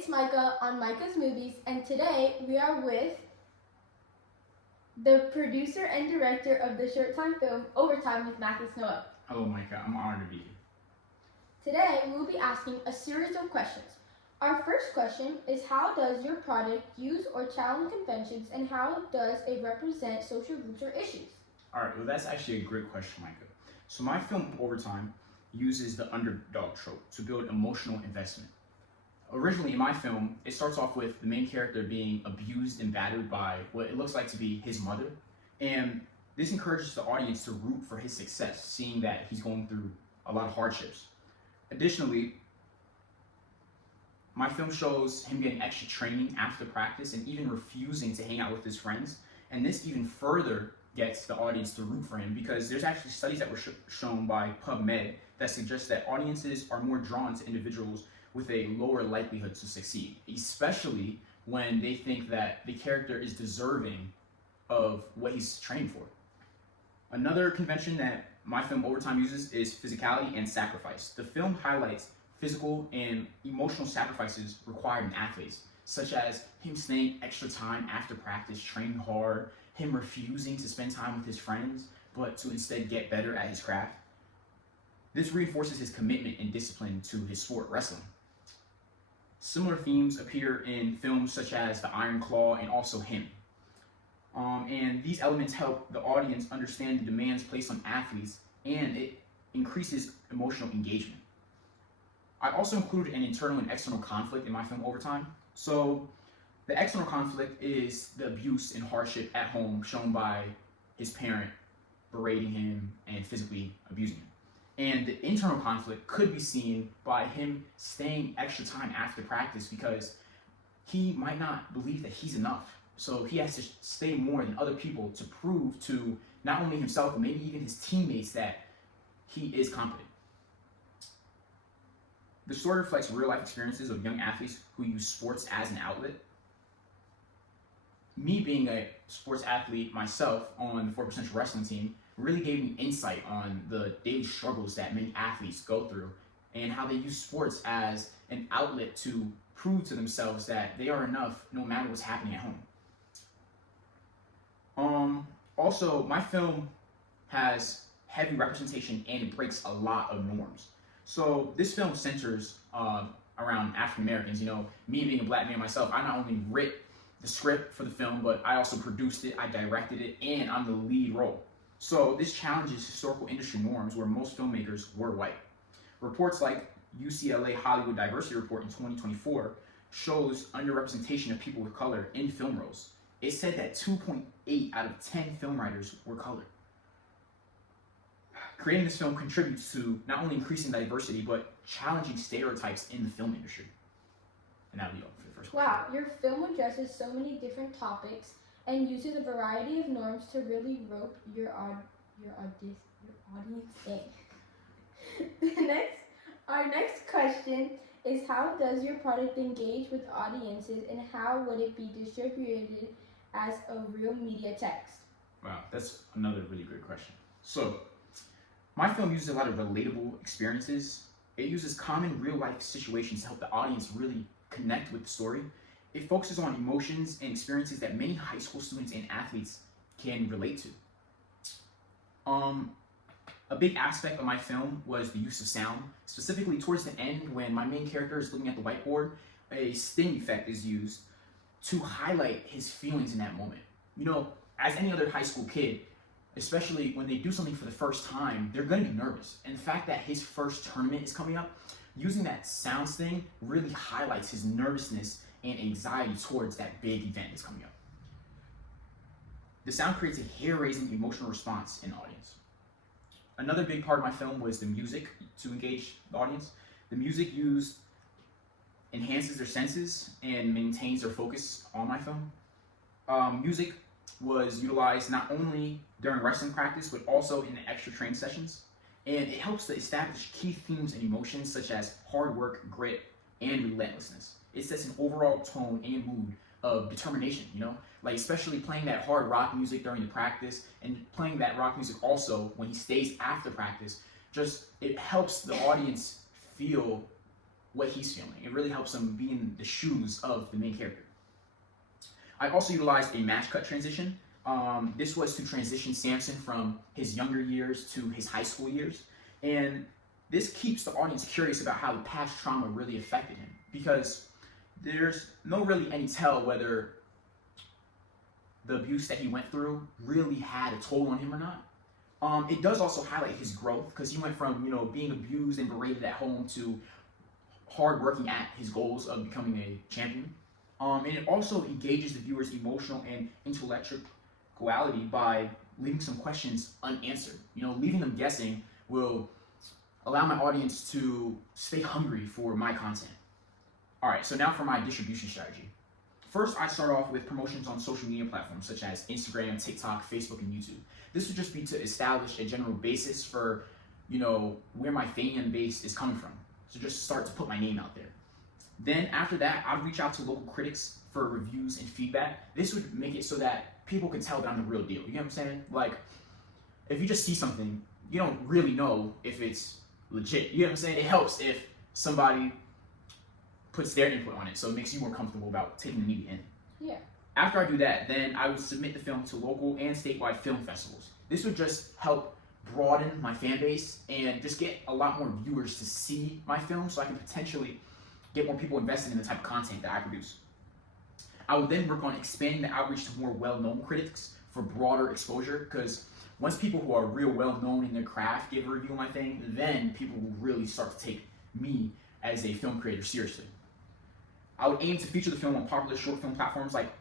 it's Micah on Micah's Movies, and today we are with the producer and director of the short time film Overtime with Mathis Noah. Hello, Micah. I'm honored to be here. Today we will be asking a series of questions. Our first question is, how does your product use or challenge conventions, and how does it represent social groups or issues? All right, well, that's actually a great question, Micah. So my film, Overtime, uses the underdog trope to build emotional investment. Originally, in my film, it starts off with the main character being abused and battered by what it looks like to be his mother. And this encourages the audience to root for his success, seeing that he's going through a lot of hardships. Additionally, my film shows him getting extra training after practice and even refusing to hang out with his friends. And this even further gets the audience to root for him, because there's actually studies that were shown by PubMed that suggest that audiences are more drawn to individuals with a lower likelihood to succeed, especially when they think that the character is deserving of what he's trained for. Another convention that my film Overtime uses is physicality and sacrifice. The film highlights physical and emotional sacrifices required in athletes, such as him staying extra time after practice, training hard, him refusing to spend time with his friends, but to instead get better at his craft. This reinforces his commitment and discipline to his sport, wrestling. Similar themes appear in films such as The Iron Claw and also Him. And these elements help the audience understand the demands placed on athletes, and it increases emotional engagement. I also included an internal and external conflict in my film Overtime. So the external conflict is the abuse and hardship at home shown by his parent berating him and physically abusing him. And the internal conflict could be seen by him staying extra time after practice because he might not believe that he's enough. So he has to stay more than other people to prove to not only himself, but maybe even his teammates that he is competent. The story reflects real-life experiences of young athletes who use sports as an outlet. Me being a sports athlete myself on the 4% wrestling team really gave me insight on the daily struggles that many athletes go through and how they use sports as an outlet to prove to themselves that they are enough no matter what's happening at home. Also, my film has heavy representation and it breaks a lot of norms. So this film centers around African Americans. You know, me being a black man myself, I not only wrote the script for the film, but I also produced it, I directed it, and I'm the lead role. So this challenges historical industry norms where most filmmakers were white. Reports like UCLA Hollywood Diversity Report in 2024 shows underrepresentation of people of color in film roles. It said that 2.8 out of 10 film writers were colored. Creating this film contributes to not only increasing diversity, but challenging stereotypes in the film industry. And that'll be all for the first question. Wow, your film addresses so many different topics and uses a variety of norms to really rope your audience in. Our next question is, how does your product engage with audiences, and how would it be distributed as a real media text? Wow, that's another really great question. So, my film uses a lot of relatable experiences. It uses common real-life situations to help the audience really connect with the story. It focuses on emotions and experiences that many high school students and athletes can relate to. A big aspect of my film was the use of sound. Specifically towards the end, when my main character is looking at the whiteboard, a sting effect is used to highlight his feelings in that moment. You know, as any other high school kid, especially when they do something for the first time, they're gonna be nervous. And the fact that his first tournament is coming up, using that sound sting really highlights his nervousness and anxiety towards that big event that's coming up. The sound creates a hair-raising emotional response in the audience. Another big part of my film was the music to engage the audience. The music used enhances their senses and maintains their focus on my film. Music was utilized not only during wrestling practice, but also in the extra train sessions. And it helps to establish key themes and emotions such as hard work, grit, and relentlessness. It sets an overall tone and mood of determination, you know? Like especially playing that hard rock music during the practice and playing that rock music also when he stays after practice. Just, it helps the audience feel what he's feeling. It really helps him be in the shoes of the main character. I also utilized a match cut transition. This was to transition Samson from his younger years to his high school years. And this keeps the audience curious about how the past trauma really affected him, because there's no really any tell whether the abuse that he went through really had a toll on him or not. It does also highlight his growth, because he went from being abused and berated at home to hard working at his goals of becoming a champion. And it also engages the viewer's emotional and intellectuality by leaving some questions unanswered. Leaving them guessing will allow my audience to stay hungry for my content. All right, so now for my distribution strategy. First, I start off with promotions on social media platforms such as Instagram, TikTok, Facebook, and YouTube. This would just be to establish a general basis for, where my fan base is coming from. So just start to put my name out there. Then after that, I'd reach out to local critics for reviews and feedback. This would make it so that people can tell that I'm the real deal. You get what I'm saying? Like, if you just see something, you don't really know if it's legit. You get what I'm saying? It helps if somebody puts their input on it, so it makes you more comfortable about taking the media in. Yeah. After I do that, then I would submit the film to local and statewide film festivals. This would just help broaden my fan base and just get a lot more viewers to see my film, so I can potentially get more people invested in the type of content that I produce. I would then work on expanding the outreach to more well-known critics for broader exposure, because once people who are real well-known in their craft give a review on my thing, then people will really start to take me as a film creator seriously. I would aim to feature the film on popular short film platforms like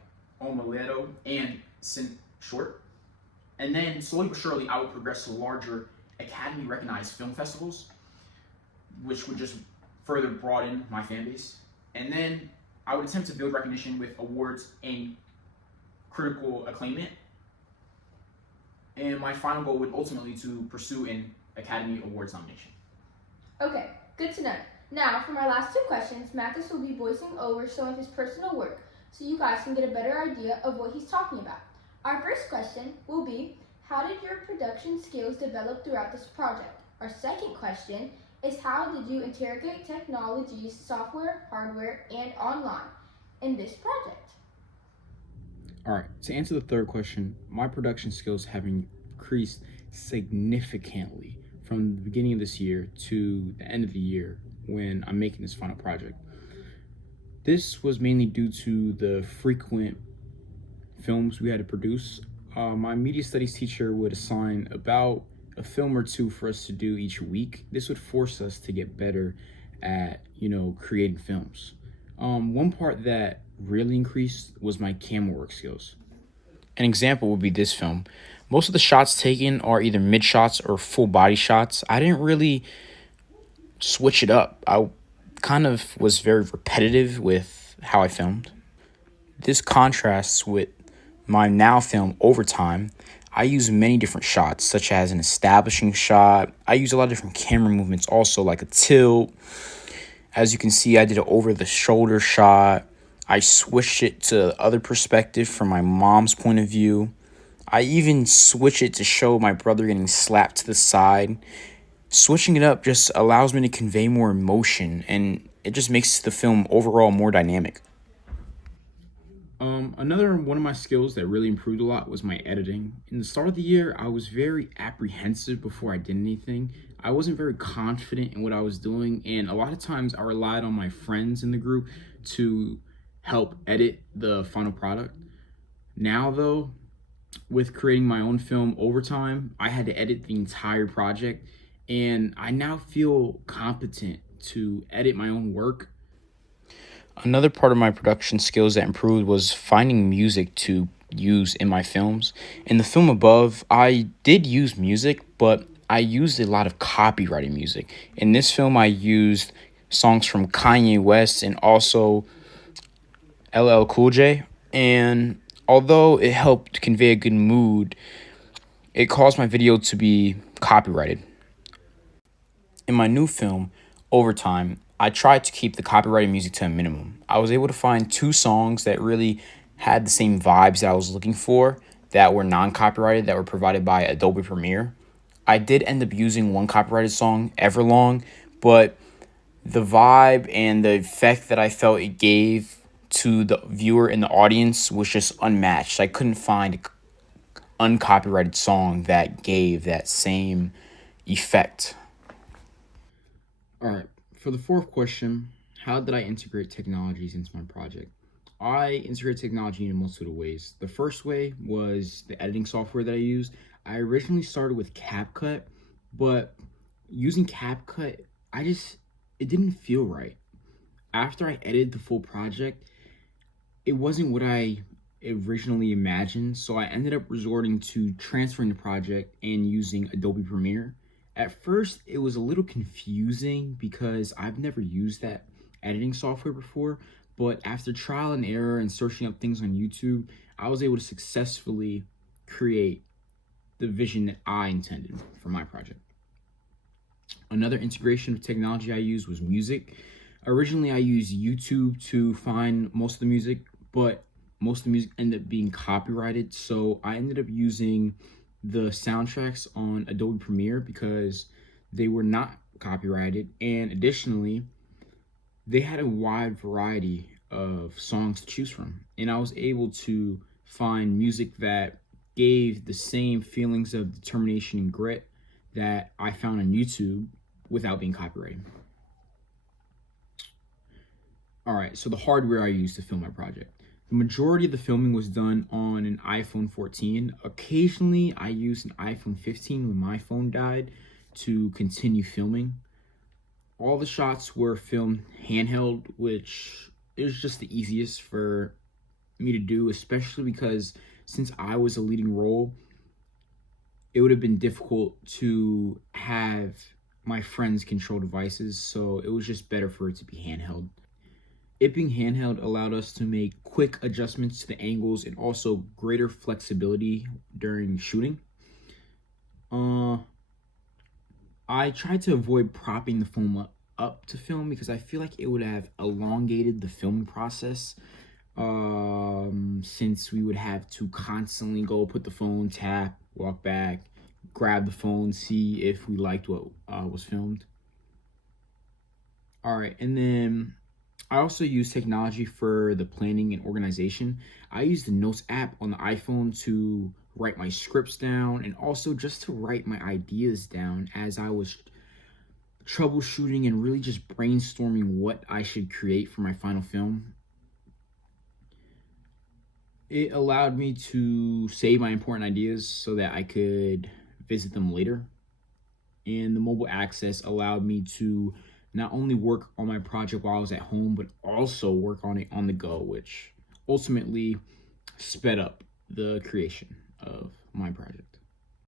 Omelero and Cine Short. And then slowly but surely, I would progress to larger Academy-recognized film festivals, which would just further broaden my fan base. And then I would attempt to build recognition with awards and critical acclaim. And my final goal would ultimately to pursue an Academy Awards nomination. Okay, good to know. Now, for my last two questions, Mathis will be voicing over some of his personal work, so you guys can get a better idea of what he's talking about. Our first question will be, how did your production skills develop throughout this project? Our second question is, how did you interrogate technologies, software, hardware, and online in this project? All right, to answer the third question, my production skills have increased significantly from the beginning of this year to the end of the year when I'm making this final project. This was mainly due to the frequent films we had to produce. My media studies teacher would assign about a film or two for us to do each week. This would force us to get better at, creating films. One part that really increased was my camera work skills. An example would be this film. Most of the shots taken are either mid shots or full body shots. I didn't really switch it up. I kind of was very repetitive with how I filmed. This contrasts with my now film Overtime. I use many different shots, such as an establishing shot. I use a lot of different camera movements also, like a tilt. As you can see, I did an over the shoulder shot. I switched it to the other perspective from my mom's point of view. I even switch it to show my brother getting slapped to the side. Switching it up just allows me to convey more emotion, and it just makes the film overall more dynamic. Another one of my skills that really improved a lot was my editing. In the start of the year, I was very apprehensive before I did anything. I wasn't very confident in what I was doing, and a lot of times I relied on my friends in the group to help edit the final product. Now, though, with creating my own film Overtime, I had to edit the entire project, and I now feel competent to edit my own work. Another part of my production skills that improved was finding music to use in my films. In the film above, I did use music, but I used a lot of copyrighted music. In this film, I used songs from Kanye West and also LL Cool J. And although it helped convey a good mood, it caused my video to be copyrighted. In my new film, Overtime, I tried to keep the copyrighted music to a minimum. I was able to find 2 songs that really had the same vibes that I was looking for, that were non-copyrighted, that were provided by Adobe Premiere. I did end up using one copyrighted song, Everlong, but the vibe and the effect that I felt it gave to the viewer and the audience was just unmatched. I couldn't find an uncopyrighted song that gave that same effect. All right, for the fourth question, how did I integrate technologies into my project? I integrate technology in a multitude of ways. The first way was the editing software that I used. I originally started with CapCut, but using CapCut, it didn't feel right. After I edited the full project, it wasn't what I originally imagined, so I ended up resorting to transferring the project and using Adobe Premiere. At first, it was a little confusing because I've never used that editing software before, but after trial and error and searching up things on YouTube, I was able to successfully create the vision that I intended for my project. Another integration of technology I used was music. Originally, I used YouTube to find most of the music, but most of the music ended up being copyrighted. So I ended up using the soundtracks on Adobe Premiere because they were not copyrighted. And additionally, they had a wide variety of songs to choose from. And I was able to find music that gave the same feelings of determination and grit that I found on YouTube without being copyrighted. All right, so the hardware I used to film my project. The majority of the filming was done on an iPhone 14. Occasionally, I used an iPhone 15 when my phone died to continue filming. All the shots were filmed handheld, which is just the easiest for me to do, especially because since I was a leading role, it would have been difficult to have my friends control devices, so it was just better for it to be handheld. It being handheld allowed us to make quick adjustments to the angles and also greater flexibility during shooting. I tried to avoid propping the phone up to film because I feel like it would have elongated the filming process, since we would have to constantly go put the phone, tap, walk back, grab the phone, see if we liked what was filmed. All right, and then I also use technology for the planning and organization. I use the Notes app on the iPhone to write my scripts down and also just to write my ideas down as I was troubleshooting and really just brainstorming what I should create for my final film. It allowed me to save my important ideas so that I could visit them later. And the mobile access allowed me to not only work on my project while I was at home, but also work on it on the go, which ultimately sped up the creation of my project.